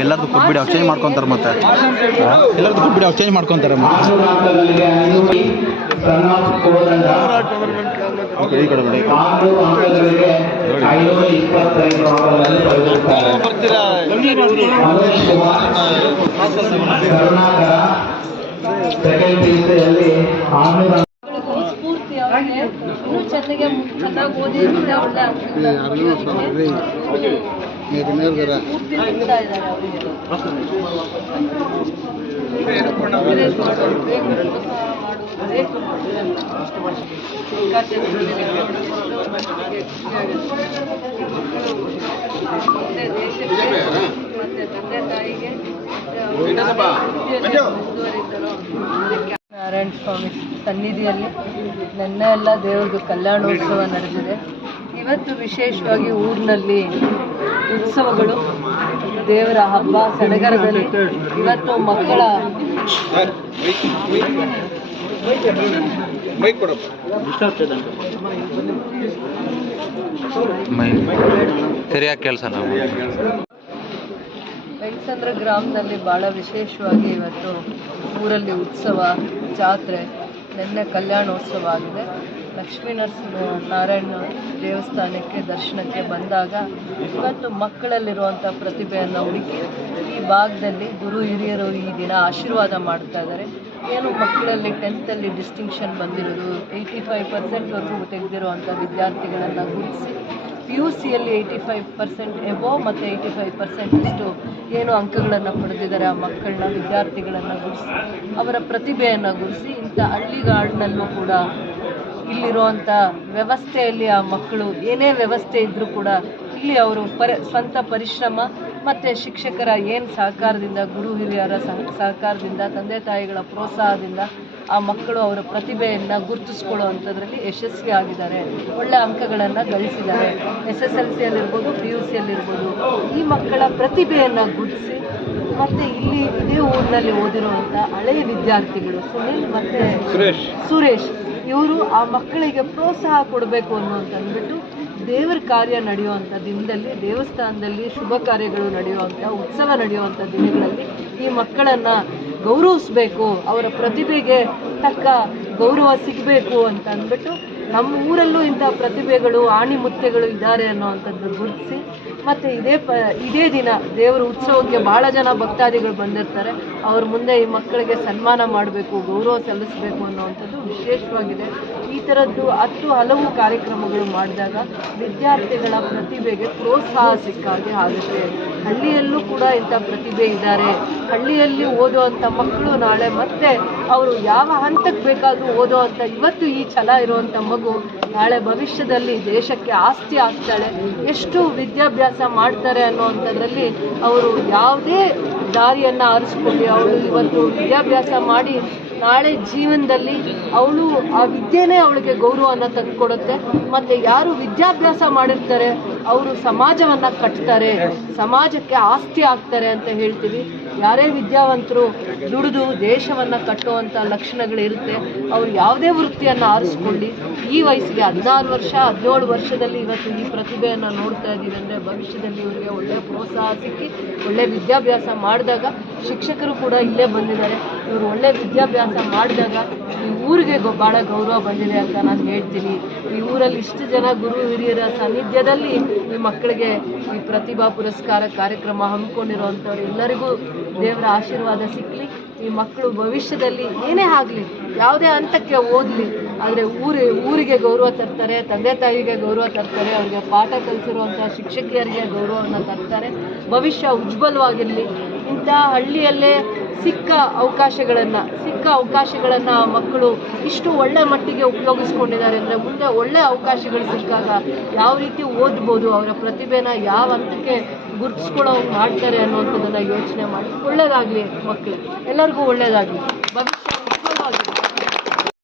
ಎಲ್ಲದೂ ಕೊಟ್ಬಿಡಿ ಅವ್ರು ಚೇಂಜ್ ಮಾಡ್ಕೊತಾರೆ ಮತ್ತೆ ಎಲ್ಲರದ್ದು ಕೊಟ್ಬಿಡಿ ಅವ್ರು ಚೇಂಜ್ ಮಾಡ್ಕೊತಾರೆ ಈ ಕಡೆ ನೋಡಿ ಚೆನ್ನಾಗಿ ಓದಿ ನಾರಾಯಣ ಸ್ವಾಮಿ ಸನ್ನಿಧಿಯಲ್ಲಿ ನಿನ್ನೆ ಎಲ್ಲ ದೇವ್ರದ್ದು ಕಲ್ಯಾಣೋತ್ಸವ ನಡೆದಿದೆ. ಇವತ್ತು ವಿಶೇಷವಾಗಿ ಊರಿನಲ್ಲಿ ಉತ್ಸವಗಳು, ದೇವರ ಹಬ್ಬ ಸಡಗರದಲ್ಲಿ ಇವತ್ತು ಮಕ್ಕಳ ಸರಿಯಾಗಿ ಕೆಲಸ ಬೆಳ್ಸಂದ್ರ ಗ್ರಾಮದಲ್ಲಿ ಭಾಳ ವಿಶೇಷವಾಗಿ ಇವತ್ತು ಊರಲ್ಲಿ ಉತ್ಸವ, ಜಾತ್ರೆ, ನಿನ್ನೆ ಕಲ್ಯಾಣೋತ್ಸವ ಆಗಿದೆ. ಲಕ್ಷ್ಮೀ ನಾರಾಯಣ ದೇವಸ್ಥಾನಕ್ಕೆ ದರ್ಶನಕ್ಕೆ ಬಂದಾಗ ಇವತ್ತು ಮಕ್ಕಳಲ್ಲಿರುವಂಥ ಪ್ರತಿಭೆಯನ್ನು ಹುಡುಕಿ ಈ ಭಾಗದಲ್ಲಿ ಗುರು ಹಿರಿಯರು ಈ ದಿನ ಆಶೀರ್ವಾದ ಮಾಡ್ತಾ ಇದ್ದಾರೆ. ಏನು ಮಕ್ಕಳಲ್ಲಿ 10th ಡಿಸ್ಟಿಂಕ್ಷನ್ ಬಂದಿರೋದು, 85% ತೆಗೆದಿರುವಂಥ ವಿದ್ಯಾರ್ಥಿಗಳನ್ನು ಗುರುತಿಸಿ PUCಯಲ್ಲಿ 85% ಎಬೋವ್ ಮತ್ತು 85% ಏನು ಅಂಕಗಳನ್ನು ಪಡೆದಿದ್ದಾರೆ ಆ ಮಕ್ಕಳನ್ನ, ವಿದ್ಯಾರ್ಥಿಗಳನ್ನು ಗುರುತಿಸಿ ಅವರ ಪ್ರತಿಭೆಯನ್ನು ಗುರುತಿಸಿ ಇಂಥ ಹಳ್ಳಿಗಾಡಿನಲ್ಲೂ ಕೂಡ ಇಲ್ಲಿರುವಂಥ ವ್ಯವಸ್ಥೆಯಲ್ಲಿ ಆ ಮಕ್ಕಳು ಏನೇ ವ್ಯವಸ್ಥೆ ಇದ್ದರೂ ಕೂಡ ಇಲ್ಲಿ ಅವರು ಸ್ವಂತ ಪರಿಶ್ರಮ ಮತ್ತು ಶಿಕ್ಷಕರ ಏನು ಸಹಕಾರದಿಂದ, ಗುರು ಹಿರಿಯರ ಸಹಕಾರದಿಂದ, ತಂದೆ ತಾಯಿಗಳ ಪ್ರೋತ್ಸಾಹದಿಂದ ಆ ಮಕ್ಕಳು ಅವರ ಪ್ರತಿಭೆಯನ್ನು ಗುರುತಿಸ್ಕೊಳ್ಳುವಂಥದ್ರಲ್ಲಿ ಯಶಸ್ವಿ ಆಗಿದ್ದಾರೆ. ಒಳ್ಳೆ ಅಂಕಗಳನ್ನು ಗಳಿಸಿದ್ದಾರೆ. SSLCಯಲ್ಲಿರ್ಬೋದು, PUCಯಲ್ಲಿರ್ಬೋದು. ಈ ಮಕ್ಕಳ ಪ್ರತಿಭೆಯನ್ನು ಗುರುತಿಸಿ ಮತ್ತು ಇಲ್ಲಿ ಇದೇ ಊರಿನಲ್ಲಿ ಓದಿರುವಂಥ ಹಳೆಯ ವಿದ್ಯಾರ್ಥಿಗಳು ಸುನಿಲ್ ಮತ್ತು ಸುರೇಶ್ ಇವರು ಆ ಮಕ್ಕಳಿಗೆ ಪ್ರೋತ್ಸಾಹ ಕೊಡಬೇಕು ಅನ್ನೋಂತಂದ್ಬಿಟ್ಟು ದೇವರ ಕಾರ್ಯ ನಡೆಯುವಂಥ ದಿನದಲ್ಲಿ, ದೇವಸ್ಥಾನದಲ್ಲಿ ಶುಭ ಕಾರ್ಯಗಳು ನಡೆಯುವಂಥ, ಉತ್ಸವ ನಡೆಯುವಂಥ ದಿನಗಳಲ್ಲಿ ಈ ಮಕ್ಕಳನ್ನು ಗೌರವಿಸಬೇಕು, ಅವರ ಪ್ರತಿಭೆಗೆ ತಕ್ಕ ಗೌರವ ಸಿಗಬೇಕು ಅಂತ ಅಂದ್ಬಿಟ್ಟು ನಮ್ಮ ಊರಲ್ಲೂ ಇಂಥ ಪ್ರತಿಭೆಗಳು, ಆಣಿಮುತ್ಯಗಳು ಇದ್ದಾರೆ ಅನ್ನೋವಂಥದ್ದು ಗುರುತಿಸಿ ಮತ್ತು ಇದೇ ದಿನ ದೇವರ ಉತ್ಸವಕ್ಕೆ ಭಾಳ ಜನ ಭಕ್ತಾದಿಗಳು ಬಂದಿರ್ತಾರೆ. ಅವ್ರ ಮುಂದೆ ಈ ಮಕ್ಕಳಿಗೆ ಸನ್ಮಾನ ಮಾಡಬೇಕು, ಗೌರವ ಸಲ್ಲಿಸಬೇಕು ಅನ್ನೋವಂಥದ್ದು ವಿಶೇಷವಾಗಿದೆ. ಈ ಥರದ್ದು ಹಲವು ಕಾರ್ಯಕ್ರಮಗಳು ಮಾಡಿದಾಗ ವಿದ್ಯಾರ್ಥಿಗಳ ಪ್ರತಿಭೆಗೆ ಪ್ರೋತ್ಸಾಹ ಸಿಕ್ಕಾಗೆ ಆಗುತ್ತೆ. ಹಳ್ಳಿಯಲ್ಲೂ ಕೂಡ ಇಂಥ ಪ್ರತಿಭೆ ಇದ್ದಾರೆ. ಹಳ್ಳಿಯಲ್ಲಿ ಓದುವಂಥ ಮಕ್ಕಳು ನಾಳೆ ಮತ್ತೆ ಅವರು ಯಾವ ಹಂತಕ್ಕೆ ಬೇಕಾದರೂ ಓದುವಂಥ, ಇವತ್ತು ಈ ಛಲ ಇರುವಂಥ ಮಗು ನಾಳೆ ಭವಿಷ್ಯದಲ್ಲಿ ದೇಶಕ್ಕೆ ಆಸ್ತಿ ಆಗ್ತಾಳೆ. ಎಷ್ಟು ವಿದ್ಯಾಭ್ಯಾಸ ಮಾಡ್ತಾರೆ ಅನ್ನೋವಂಥದ್ರಲ್ಲಿ ಅವರು ಯಾವುದೇ ದಾರಿಯನ್ನು ಆರಿಸ್ಕೊಳ್ಳಿ, ಅವಳು ಇವತ್ತು ವಿದ್ಯಾಭ್ಯಾಸ ಮಾಡಿ ನಾಳೆ ಜೀವನದಲ್ಲಿ ಅವಳು ಆ ವಿದ್ಯೆನೇ ಅವಳಿಗೆ ಗೌರವವನ್ನು ತಂದುಕೊಡುತ್ತೆ. ಮತ್ತು ಯಾರು ವಿದ್ಯಾಭ್ಯಾಸ ಮಾಡಿರ್ತಾರೆ ಅವರು ಸಮಾಜವನ್ನು ಕಟ್ತಾರೆ, ಸಮಾಜಕ್ಕೆ ಆಸ್ತಿ ಆಗ್ತಾರೆ ಅಂತ ಹೇಳ್ತೀವಿ. ಯಾರೇ ವಿದ್ಯಾವಂತರು ದುಡಿದು ದೇಶವನ್ನು ಕಟ್ಟುವಂಥ ಲಕ್ಷಣಗಳಿರುತ್ತೆ. ಅವರು ಯಾವುದೇ ವೃತ್ತಿಯನ್ನು ಆರಿಸ್ಕೊಳ್ಳಿ. ಈ ವಯಸ್ಸಿಗೆ 16 ವರ್ಷ 17 ವರ್ಷದಲ್ಲಿ ಇವತ್ತು ಈ ಪ್ರತಿಭೆಯನ್ನು ನೋಡ್ತಾ ಇದ್ದೀವಿ ಅಂದರೆ ಭವಿಷ್ಯದಲ್ಲಿ ಇವರಿಗೆ ಒಳ್ಳೆಯ ಪ್ರೋತ್ಸಾಹ ಸಿಕ್ಕಿ ಒಳ್ಳೆ ವಿದ್ಯಾಭ್ಯಾಸ ಮಾಡಿದಾಗ, ಶಿಕ್ಷಕರು ಕೂಡ ಇಲ್ಲೇ ಬಂದಿದ್ದಾರೆ, ಇವರು ಒಳ್ಳೆ ವಿದ್ಯಾಭ್ಯಾಸ ಮಾಡಿದಾಗ ಈ ಊರಿಗೆ ಭಾಳ ಗೌರವ ಬಂದಿದೆ ಅಂತ ನಾನು ಹೇಳ್ತೀನಿ. ಈ ಊರಲ್ಲಿ ಇಷ್ಟು ಜನ ಗುರು ಹಿರಿಯರ ಸಾನ್ನಿಧ್ಯದಲ್ಲಿ ಈ ಮಕ್ಕಳಿಗೆ ಈ ಪ್ರತಿಭಾ ಪುರಸ್ಕಾರ ಕಾರ್ಯಕ್ರಮ ಹಮ್ಮಿಕೊಂಡಿರುವಂಥವ್ರು ಎಲ್ಲರಿಗೂ ದೇವರ ಆಶೀರ್ವಾದ ಸಿಕ್ಕಲಿ. ಈ ಮಕ್ಕಳು ಭವಿಷ್ಯದಲ್ಲಿ ಏನೇ ಆಗಲಿ, ಯಾವುದೇ ಹಂತಕ್ಕೆ ಓದಲಿ, ಆದರೆ ಊರಿಗೆ ಗೌರವ ತರ್ತಾರೆ, ತಂದೆ ತಾಯಿಗೆ ಗೌರವ ತರ್ತಾರೆ, ಅವ್ರಿಗೆ ಪಾಠ ಕಲಿಸಿರುವಂಥ ಶಿಕ್ಷಕಿಯರಿಗೆ ಗೌರವವನ್ನು ತರ್ತಾರೆ. ಭವಿಷ್ಯ ಉಜ್ವಲವಾಗಿರಲಿ. ಇಂಥ ಹಳ್ಳಿಯಲ್ಲೇ ಸಿಕ್ಕ ಅವಕಾಶಗಳನ್ನು ಮಕ್ಕಳು ಇಷ್ಟು ಒಳ್ಳೆ ಮಟ್ಟಿಗೆ ಉಪಯೋಗಿಸ್ಕೊಂಡಿದ್ದಾರೆ ಅಂದರೆ ಮುಂದೆ ಒಳ್ಳೆ ಅವಕಾಶಗಳು ಸಿಕ್ಕಾಗ ಯಾವ ರೀತಿ ಓದ್ಬೋದು, ಅವರ ಪ್ರತಿಭೆನ ಯಾವ ಹಂತಕ್ಕೆ ಗುರುತಿಸ್ಕೊಳ್ಳೋ ಮಾಡ್ತಾರೆ ಅನ್ನೋವಂಥದ್ದನ್ನು ಯೋಚನೆ ಮಾಡಿ ಒಳ್ಳೆಯದಾಗಲಿ ಮಕ್ಕಳು, ಎಲ್ಲರಿಗೂ ಒಳ್ಳೆಯದಾಗಲಿ.